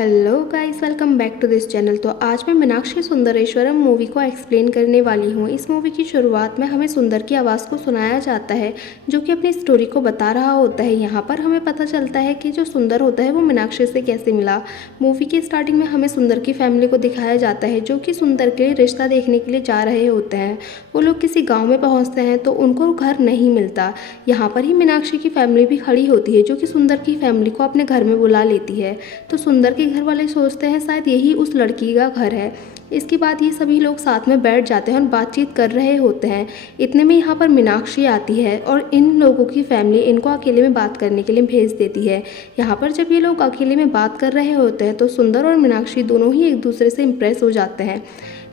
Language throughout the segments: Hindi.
Hello guys, welcome back to this channel. तो आज मैं मीनाक्षी सुंदरेश्वरम मूवी को एक्सप्लेन करने वाली हूँ। इस मूवी की शुरुआत में हमें सुंदर की आवाज़ को सुनाया जाता है, जो कि अपनी स्टोरी को बता रहा होता है। यहाँ पर हमें पता चलता है कि जो सुंदर होता है वो मीनाक्षी से कैसे मिला। मूवी की स्टार्टिंग में हमें सुंदर की फैमिली को दिखाया जाता है, जो कि सुंदर के लिए रिश्ता देखने के लिए जा रहे होते हैं। वो लोग किसी गाँव में पहुँचते हैं तो उनको घर नहीं मिलता। यहाँ पर ही मीनाक्षी की फैमिली भी खड़ी होती है, जो कि सुंदर की फैमिली को अपने घर में बुला लेती है। तो सुंदर के घर वाले सोचते हैं शायद यही उस लड़की का घर है। इसके बाद ये सभी लोग साथ में बैठ जाते हैं और बातचीत कर रहे होते हैं। इतने में यहाँ पर मीनाक्षी आती है और इन लोगों की फैमिली इनको अकेले में बात करने के लिए भेज देती है। यहाँ पर जब ये लोग अकेले में बात कर रहे होते हैं तो सुंदर और मीनाक्षी दोनों ही एक दूसरे से इम्प्रेस हो जाते हैं।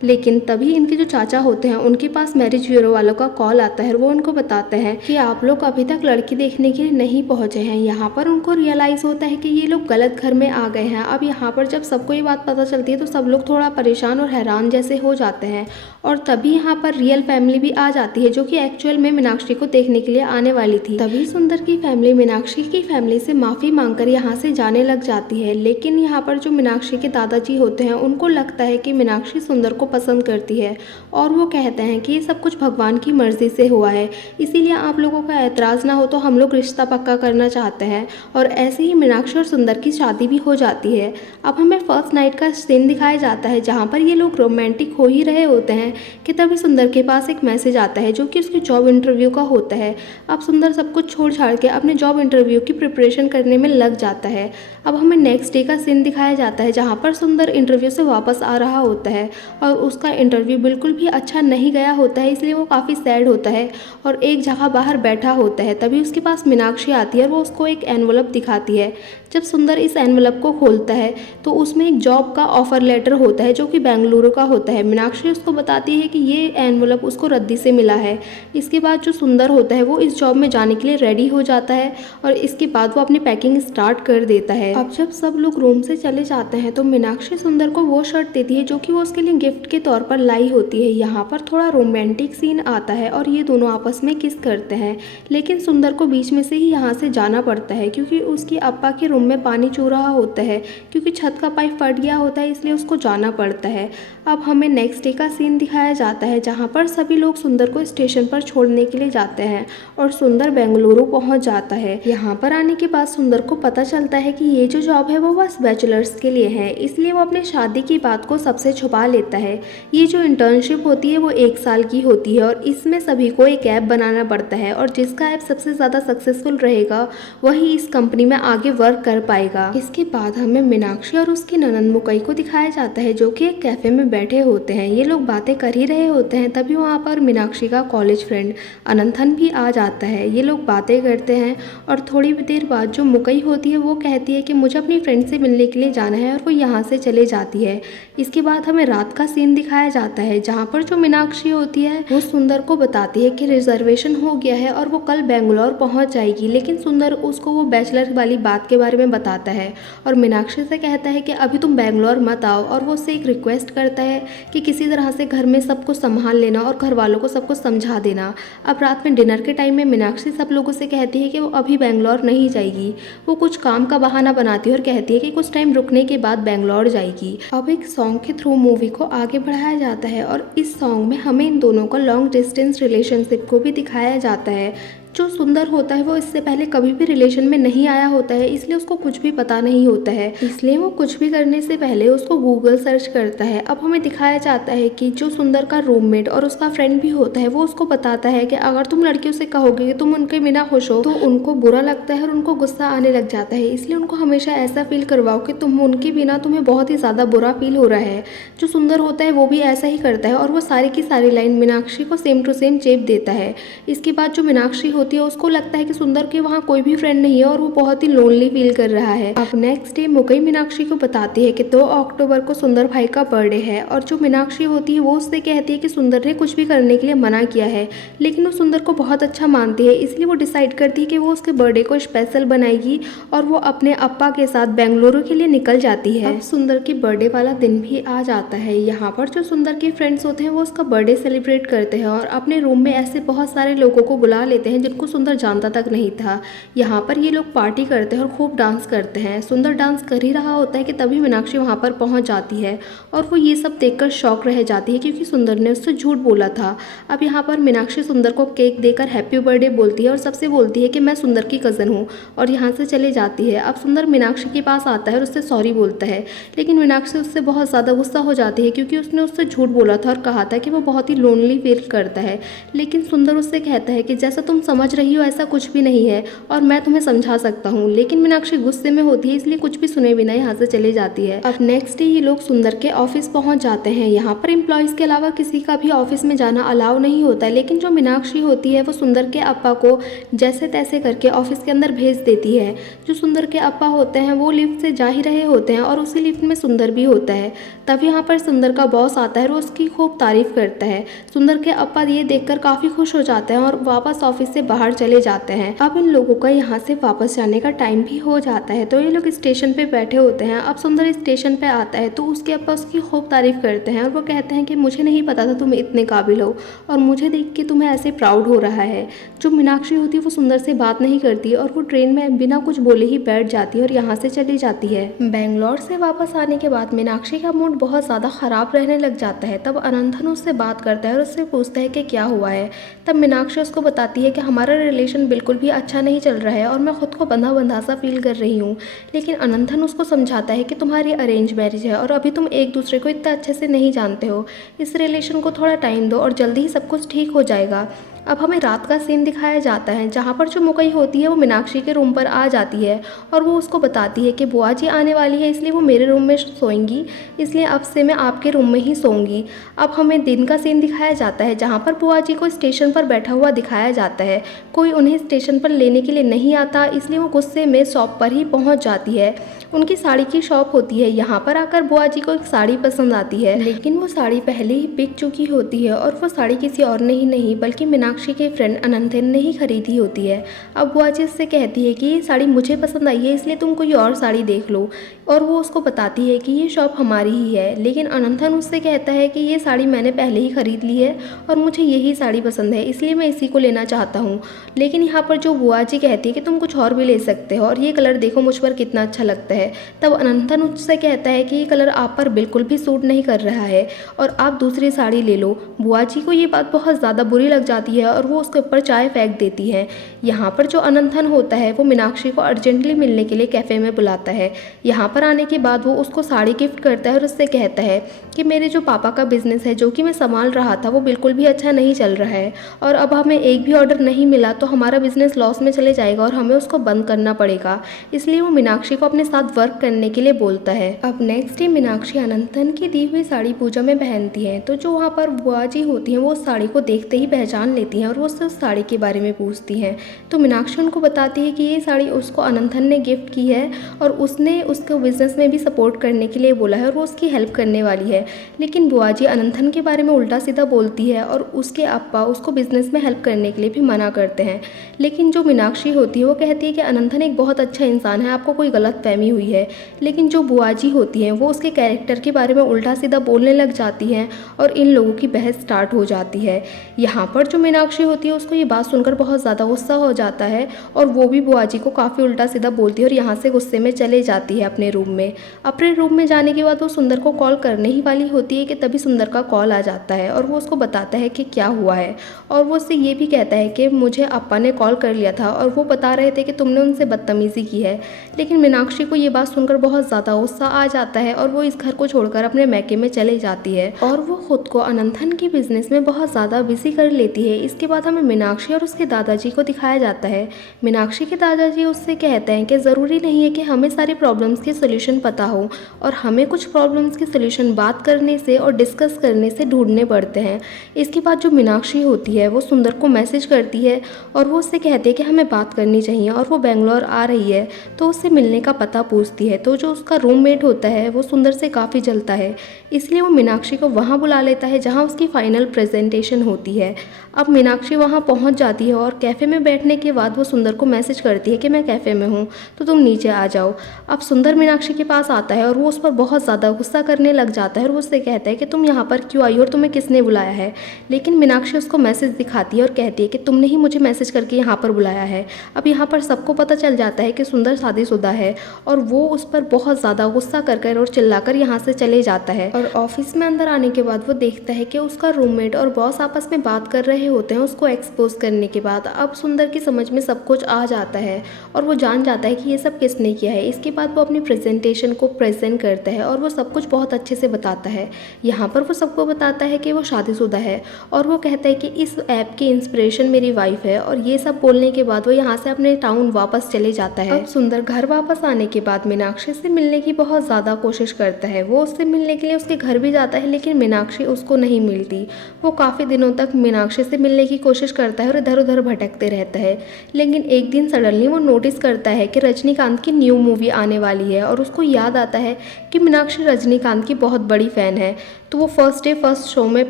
लेकिन तभी इनके जो चाचा होते हैं उनके पास मैरिज ब्यूरो वालों का कॉल आता है और वो उनको बताते हैं कि आप लोग अभी तक लड़की देखने के लिए नहीं पहुंचे हैं। यहाँ पर उनको रियलाइज़ होता है कि ये लोग गलत घर में आ गए हैं। अब यहाँ पर जब सबको ये बात पता चलती है तो सब लोग थोड़ा परेशान और हैरान जैसे हो जाते हैं। और तभी यहाँ पर रियल फैमिली भी आ जाती है, जो कि एक्चुअल में मीनाक्षी को देखने के लिए आने वाली थी। तभी सुंदर की फैमिली मीनाक्षी की फैमिली से माफ़ी मांगकर यहाँ से जाने लग जाती है। लेकिन यहाँ पर जो मीनाक्षी के दादाजी होते हैं उनको लगता है कि मीनाक्षी सुंदर को पसंद करती है और वो कहते हैं कि ये सब कुछ भगवान की मर्जी से हुआ है, इसीलिए आप लोगों का एतराज़ ना हो तो हम लोग रिश्ता पक्का करना चाहते हैं। और ऐसे ही मीनाक्षी और सुंदर की शादी भी हो जाती है। अब हमें फर्स्ट नाइट का सीन दिखाया जाता है, जहाँ पर ये लोग रोमांटिक हो ही रहे होते हैं कि तभी सुंदर के पास एक मैसेज आता है, जो कि उसकी जॉब इंटरव्यू का होता है। अब सुंदर सब कुछ छोड़ छाड़ के अपने जॉब इंटरव्यू की प्रिपरेशन करने में लग जाता है। अब हमें नेक्स्ट डे का सीन दिखाया जाता है, जहाँ पर सुंदर इंटरव्यू से वापस आ रहा होता है और उसका इंटरव्यू बिल्कुल भी अच्छा नहीं गया होता है, इसलिए वो काफ़ी सैड होता है और एक जगह बाहर बैठा होता है। तभी उसके पास मीनाक्षी आती है और वो उसको एक एनवलप दिखाती है। जब सुंदर इस एनवलप को खोलता है तो उसमें एक जॉब का ऑफर लेटर होता है, जो कि बेंगलुरु का होता है। मीनाक्षी उसको बताती है कि ये एनवलप उसको रद्दी से मिला है। इसके बाद जो सुंदर होता है वो इस जॉब में जाने के लिए रेडी हो जाता है और इसके बाद वो अपनी पैकिंग स्टार्ट कर देता है। अब जब सब लोग रूम से चले जाते हैं तो मीनाक्षी सुंदर को वो शर्ट देती है, जो कि वो उसके लिए गिफ्ट के तौर पर लाई होती है। यहाँ पर थोड़ा रोमांटिक सीन आता है और ये दोनों आपस में किस करते हैं, लेकिन सुंदर को बीच में से ही यहाँ से जाना पड़ता है, क्योंकि उसकी अप्पा के रूम में पानी चू रहा होता है। क्योंकि छत का पाइप फट गया होता है, इसलिए उसको जाना पड़ता है। अब हमें नेक्स्ट डे का सीन दिखाया जाता है, जहाँ पर सभी लोग सुंदर को स्टेशन पर छोड़ने के लिए जाते हैं और सुंदर बेंगलुरु पहुँच जाता है। यहाँ पर आने के बाद सुंदर को पता चलता है कि ये जो जॉब है वो बस बैचलर्स के लिए है, इसलिए वो अपनी शादी की बात को सबसे छुपा लेता है। ये जो इंटर्नशिप होती है वो 1 साल की होती है और इसमें सभी को एक ऐप बनाना पड़ता है और जिसका ऐप सबसे ज़्यादा सक्सेसफुल रहेगा वही इस कंपनी में आगे वर्क कर पाएगा। इसके बाद हमें मीनाक्षी और उसकी ननंद मुकई को दिखाया जाता है, जो कि एक कैफ़े में बैठे होते हैं। ये लोग बातें कर ही रहे होते हैं, तभी वहाँ पर मीनाक्षी का कॉलेज फ्रेंड अनंथन भी आ जाता है। ये लोग बातें करते हैं और थोड़ी देर बाद जो मुकई होती है वो कहती है कि मुझे अपनी फ्रेंड से मिलने के लिए जाना है और वो यहाँ से चले जाती है। इसके बाद हमें रात का सीन दिखाया जाता है, जहाँ पर जो मीनाक्षी होती है वो सुंदर को बताती है कि रिजर्वेशन हो गया है और वो कल बेंगलोर पहुँच जाएगी। लेकिन सुंदर उसको वो बैचलर वाली बात के बारे में बताता है और मीनाक्षी से कहता है कि अभी तुम बेंगलोर मत आओ, और वो उससे एक रिक्वेस्ट करता है कि किसी तरह से घर में सब कुछ संभाल लेना और घर वालों को सब कुछ समझा देना। अब रात में डिनर के टाइम में मीनाक्षी सब लोगों से कहती है कि वो अभी बेंगलोर नहीं जाएगी। वो कुछ काम का बहाना बनाती है और कहती है कि कुछ टाइम रुकने के बाद बेंगलोर जाएगी। अब एक सॉन्ग के थ्रू मूवी को आगे बढ़ाया जाता है और इस सॉन्ग में हमें इन दोनों का लॉन्ग डिस्टेंस रिलेशनशिप को भी दिखाया जाता है। जो सुंदर होता है वो इससे पहले कभी भी रिलेशन में नहीं आया होता है, इसलिए उसको कुछ भी पता नहीं होता है। इसलिए वो कुछ भी करने से पहले उसको गूगल सर्च करता है। अब हमें दिखाया जाता है कि जो सुंदर का रूममेट और उसका फ्रेंड भी होता है वो उसको बताता है कि अगर तुम लड़कियों से कहोगे कि तुम उनके बिना खुश हो तो उनको बुरा लगता है और उनको गुस्सा आने लग जाता है, इसलिए उनको हमेशा ऐसा फील करवाओ कि तुम उनके बिना तुम्हें बहुत ही ज़्यादा बुरा फील हो रहा है। जो सुंदर होता है वो भी ऐसा ही करता है और वो सारी की सारी लाइन मीनाक्षी को सेम टू सेम चेप देता है। इसके बाद जो मीनाक्षी होती है उसको लगता है कि सुंदर के वहाँ कोई भी फ्रेंड नहीं है और वो बहुत ही लोनली फील कर रहा है। अब नेक्स्ट डे मुकई मीनाक्षी को बताती है कि 2 अक्टूबर को सुंदर भाई का बर्थडे है और जो मीनाक्षी होती है वो उससे कहती है कि सुंदर ने कुछ भी करने के लिए मना किया है, लेकिन वो सुंदर को बहुत अच्छा मानती है, इसलिए वो डिसाइड करती है कि वो उसके बर्थडे को स्पेशल बनाएगी और वो अपने अप्पा के साथ बेंगलुरु के लिए निकल जाती है। अब सुंदर के बर्थडे वाला दिन भी आ जाता है। यहाँ पर जो सुंदर के फ्रेंड्स होते हैं वो उसका बर्थडे सेलिब्रेट करते हैं और अपने रूम में ऐसे बहुत सारे लोगों को बुला लेते हैं जिनको सुंदर जानता तक नहीं था। यहाँ पर ये लोग पार्टी करते हैं और खूब डांस करते हैं। सुंदर डांस कर ही रहा होता है कि तभी मीनाक्षी वहाँ पर पहुँच जाती है और वो ये सब देखकर शॉक रह जाती है क्योंकि सुंदर ने उससे झूठ बोला था। अब यहाँ पर मीनाक्षी सुंदर को केक देकर हैप्पी बर्थडे बोलती है और सबसे बोलती है कि मैं सुंदर की कज़न हूँ और यहाँ से चले जाती है। अब सुंदर मीनाक्षी के पास आता है और उससे सॉरी बोलता है, लेकिन मीनाक्षी उससे बहुत ज़्यादा गुस्सा हो जाती है क्योंकि उसने उससे झूठ बोला था और कहा था कि वो बहुत ही लोनली फील करता है। लेकिन सुंदर उससे कहता है कि जैसा तुम समझ रही हो ऐसा कुछ भी नहीं है और मैं तुम्हें समझा सकता हूँ। लेकिन मीनाक्षी गुस्से में होती है, इसलिए कुछ भी सुने बिना यहाँ से चली जाती है। अब नेक्स्ट डे ये लोग सुंदर के ऑफिस पहुँच जाते हैं। यहाँ पर एम्प्लॉयज़ के अलावा किसी का भी ऑफिस में जाना अलाउ नहीं होता है, लेकिन जो मीनाक्षी होती है वो सुंदर के अप्पा को जैसे तैसे करके ऑफिस के अंदर भेज देती है। जो सुंदर के अप्पा होते हैं वो लिफ्ट से जा ही रहे होते हैं और उसी लिफ्ट में सुंदर भी होता है। तब यहाँ पर सुंदर का बॉस आता है और उसकी खूब तारीफ करता है। सुंदर के अप्पा ये देखकर काफ़ी खुश हो जाते हैं और वापस ऑफिस से बाहर चले जाते हैं। अब इन लोगों का यहाँ से वापस जाने का टाइम भी हो जाता है, तो ये लोग स्टेशन पे बैठे होते हैं। अब सुंदर स्टेशन पे आता है तो उसके अप्पा उसकी खूब तारीफ करते हैं और वो कहते हैं कि मुझे नहीं पता था तुम इतने काबिल हो और मुझे देख के तुम्हें ऐसे प्राउड हो रहा है। जो मीनाक्षी होती है वो सुंदर से बात नहीं करती और वो ट्रेन में बिना कुछ बोले ही बैठ जाती है और यहाँ से चली जाती है। बेंगलोर से वापस आने के बाद मीनाक्षी का मूड बहुत ज़्यादा ख़राब रहने लग जाता है। तब अनंतन उससे बात करता है और उससे पूछता है कि क्या हुआ है। तब मीनाक्षी उसको बताती है कि हमारा रिलेशन बिल्कुल भी अच्छा नहीं चल रहा है और मैं खुद को बंधा बंधा सा फील कर रही हूँ। लेकिन अनंतन उसको समझाता है कि तुम्हारी अरेंज मैरिज है और अभी तुम एक दूसरे को इतना अच्छे से नहीं जानते हो, इस रिलेशन को थोड़ा टाइम दो और जल्दी ही सब कुछ ठीक हो जाएगा। अब हमें रात का सीन दिखाया जाता है जहाँ पर जो मुकई होती है वो मीनाक्षी के रूम पर आ जाती है और वो उसको बताती है कि बुआ जी आने वाली है इसलिए वो मेरे रूम में सोएंगी, इसलिए अब से मैं आपके रूम में ही सोऊंगी। अब हमें दिन का सीन दिखाया जाता है जहाँ पर बुआ जी को स्टेशन पर बैठा हुआ दिखाया जाता है। कोई उन्हें स्टेशन पर लेने के लिए नहीं आता, इसलिए वो गुस्से में शॉप पर ही पहुँच जाती है। उनकी साड़ी की शॉप होती है। यहाँ पर आकर बुआ जी को एक साड़ी पसंद आती है, लेकिन वो साड़ी पहले ही बिक चुकी होती है और वो साड़ी किसी और ने ही नहीं बल्कि मीनाक्षी के फ्रेंड अनंतन ने ही खरीदी होती है। अब बुआ जी उससे कहती है कि ये साड़ी मुझे पसंद आई है इसलिए तुम कोई और साड़ी देख लो, और वो उसको बताती है कि ये शॉप हमारी ही है। लेकिन अनंतन उससे कहता है कि ये साड़ी मैंने पहले ही खरीद ली है और मुझे यही साड़ी पसंद है इसलिए मैं इसी को लेना चाहता हूँ। लेकिन यहाँ पर जो बुआ जी कहती है कि तुम कुछ और भी ले सकते हो और ये कलर देखो मुझ पर कितना अच्छा लगता है। तब अनंतन उससे कहता है कि ये कलर आप पर बिल्कुल भी सूट नहीं कर रहा है और आप दूसरी साड़ी ले लो। बुआ जी को ये बात बहुत ज़्यादा बुरी लग जाती है और वो उसके ऊपर चाय फेंक देती है। यहाँ पर जो अनंतन होता है वो मीनाक्षी को अर्जेंटली मिलने के लिए कैफ़े में बुलाता है। यहाँ पर आने के बाद वो उसको साड़ी गिफ्ट करता है और उससे कहता है कि मेरे जो पापा का बिज़नेस है जो कि मैं संभाल रहा था वो बिल्कुल भी अच्छा नहीं चल रहा है और अब हमें एक भी ऑर्डर नहीं मिला तो हमारा बिज़नेस लॉस में चले जाएगा और हमें उसको बंद करना पड़ेगा। इसलिए वो मीनाक्षी को अपने साथ वर्क करने के लिए बोलता है। अब नेक्स्ट डे मीनाक्षी अनंतन की दी हुई साड़ी पूजा में पहनती है, तो जो वहाँ पर बुआ जी होती हैं वो उस साड़ी को देखते ही पहचान लेती हैं और वो उससे उस साड़ी के बारे में पूछती हैं। तो मीनाक्षी उनको बताती है कि ये साड़ी उसको अनंतन ने गिफ्ट की है और उसने उसको बिज़नेस में भी सपोर्ट करने के लिए बोला है और वो उसकी हेल्प करने वाली है। लेकिन बुआ जी अनंतन के बारे में उल्टा सीधा बोलती है और उसके अप्पा उसको बिज़नेस में हेल्प करने के लिए भी मना करते हैं। लेकिन जो मीनाक्षी होती है वो कहती है कि अनंतन एक बहुत अच्छा इंसान है, आपको कोई गलत फहमी हुई है। लेकिन जो बुआ जी होती हैं वो उसके कैरेक्टर के बारे में उल्टा सीधा बोलने लग जाती हैं और इन लोगों की बहस स्टार्ट हो जाती है। यहाँ पर जो मीनाक्षी होती है उसको ये बात सुनकर बहुत ज़्यादा गुस्सा हो जाता है और वो भी बुआ जी को काफ़ी उल्टा सीधा बोलती है और यहाँ से गुस्से में चले जाती है अपने रूम में। अपने रूम में जाने के बाद वो सुंदर को कॉल करने ही वाली होती है कि तभी सुंदर का कॉल आ जाता है और वो उसको बताता है कि क्या हुआ है और वो उससे ये भी कहता है कि मुझे अप्पा ने कॉल कर लिया था और वो बता रहे थे कि तुमने उनसे बदतमीज़ी की है। लेकिन मीनाक्षी को ये बात सुनकर बहुत ज़्यादा गुस्सा आ जाता है और वो इस घर को छोड़कर अपने मैके में चले जाती है और वो खुद को अनंतन की बिजनेस में बहुत ज़्यादा बिजी कर लेती है। इसके बाद हमें मीनाक्षी और उसके दादाजी को दिखाया जाता है। मीनाक्षी के दादाजी उससे कहते हैं कि ज़रूरी नहीं है कि हमें सारी प्रॉब्लम्स के सोल्यूशन पता हो और हमें कुछ प्रॉब्लम्स के सोल्यूशन बात करने से और डिस्कस करने से ढूंढने पड़ते हैं। इसके बाद जो मीनाक्षी होती है वो सुंदर को मैसेज करती है और वो उससे कहती है कि हमें बात करनी चाहिए और वो बेंगलोर आ रही है, तो उससे मिलने का पता पूछती है। तो जो उसका रूममेट होता है वो सुंदर से काफ़ी जलता है, इसलिए वो मीनाक्षी को वहाँ बुला लेता है जहाँ उसकी फाइनल प्रेजेंटेशन होती है। अब मीनाक्षी वहाँ पहुँच जाती है और कैफ़े में बैठने के बाद वो सुंदर को मैसेज करती है कि मैं कैफ़े में हूँ तो तुम नीचे आ जाओ। अब सुंदर मीनाक्षी के पास आता है और वो उस पर बहुत ज़्यादा गुस्सा करने लग जाता है और वो उससे कहता है कि तुम यहाँ पर क्यों आई और तुम्हें किसने बुलाया है। लेकिन मीनाक्षी उसको मैसेज दिखाती है और कहती है कि तुमने ही मुझे मैसेज करके यहाँ पर बुलाया है। अब यहाँ पर सबको पता चल जाता है कि सुंदर शादीशुदा है और वो उस पर बहुत ज़्यादा गुस्सा कर और चिल्लाकर यहाँ से चले जाता है। और ऑफिस में अंदर आने के बाद वो देखता है कि उसका रूममेट और बॉस आपस में बात कर रहे होते हैं। उसको एक्सपोज करने के बाद अब सुंदर की समझ में सब कुछ आ जाता है और वो जान जाता है कि ये सब किसने किया है। इसके बाद वो अपनी प्रेजेंटेशन को प्रेजेंट करता है और वो सब कुछ बहुत अच्छे से बताता है। यहाँ पर वो सबको बताता है कि वो शादीशुदा है और वो कहता है कि इस ऐप की इंस्पिरेशन मेरी वाइफ है। और ये सब बोलने के बाद वो यहाँ से अपने टाउन वापस चले जाता है। अब सुंदर घर वापस आने के बाद मीनाक्षी से मिलने की बहुत ज़्यादा कोशिश करता है। वो उससे मिलने के लिए उसके घर भी जाता है लेकिन मीनाक्षी उसको नहीं मिलती। वो काफ़ी दिनों तक मीनाक्षी से मिलने की कोशिश करता है और इधर उधर भटकते रहता है। लेकिन एक दिन सडनली वो नोटिस करता है कि रजनीकांत की न्यू मूवी आने वाली है और उसको याद आता है कि मीनाक्षी रजनीकांत की बहुत बड़ी फ़ैन है। तो वो फर्स्ट डे फर्स्ट शो में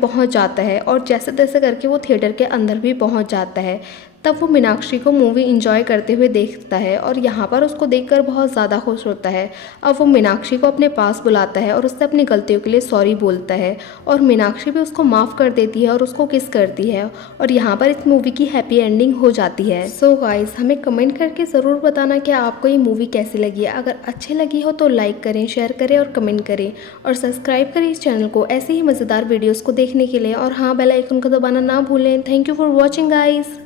पहुंच जाता है और जैसे तैसे करके वो थिएटर के अंदर भी पहुंच जाता है। तब वो मीनाक्षी को मूवी इंजॉय करते हुए देखता है और यहाँ पर उसको देखकर बहुत ज़्यादा खुश होता है। अब वो मीनाक्षी को अपने पास बुलाता है और उससे अपनी गलतियों के लिए सॉरी बोलता है और मीनाक्षी भी उसको माफ़ कर देती है और उसको किस करती है और यहाँ पर इस मूवी की हैप्पी एंडिंग हो जाती है। सो गाइस, हमें कमेंट करके ज़रूर बताना कि आपको ये मूवी कैसी लगी है। अगर अच्छी लगी हो तो लाइक करें, शेयर करें और कमेंट करें और सब्सक्राइब करें इस चैनल को ऐसे ही मज़ेदार वीडियोज़ को देखने के लिए। और हाँ, बेल आइकन को दबाना ना भूलें। Thank you for watching guys.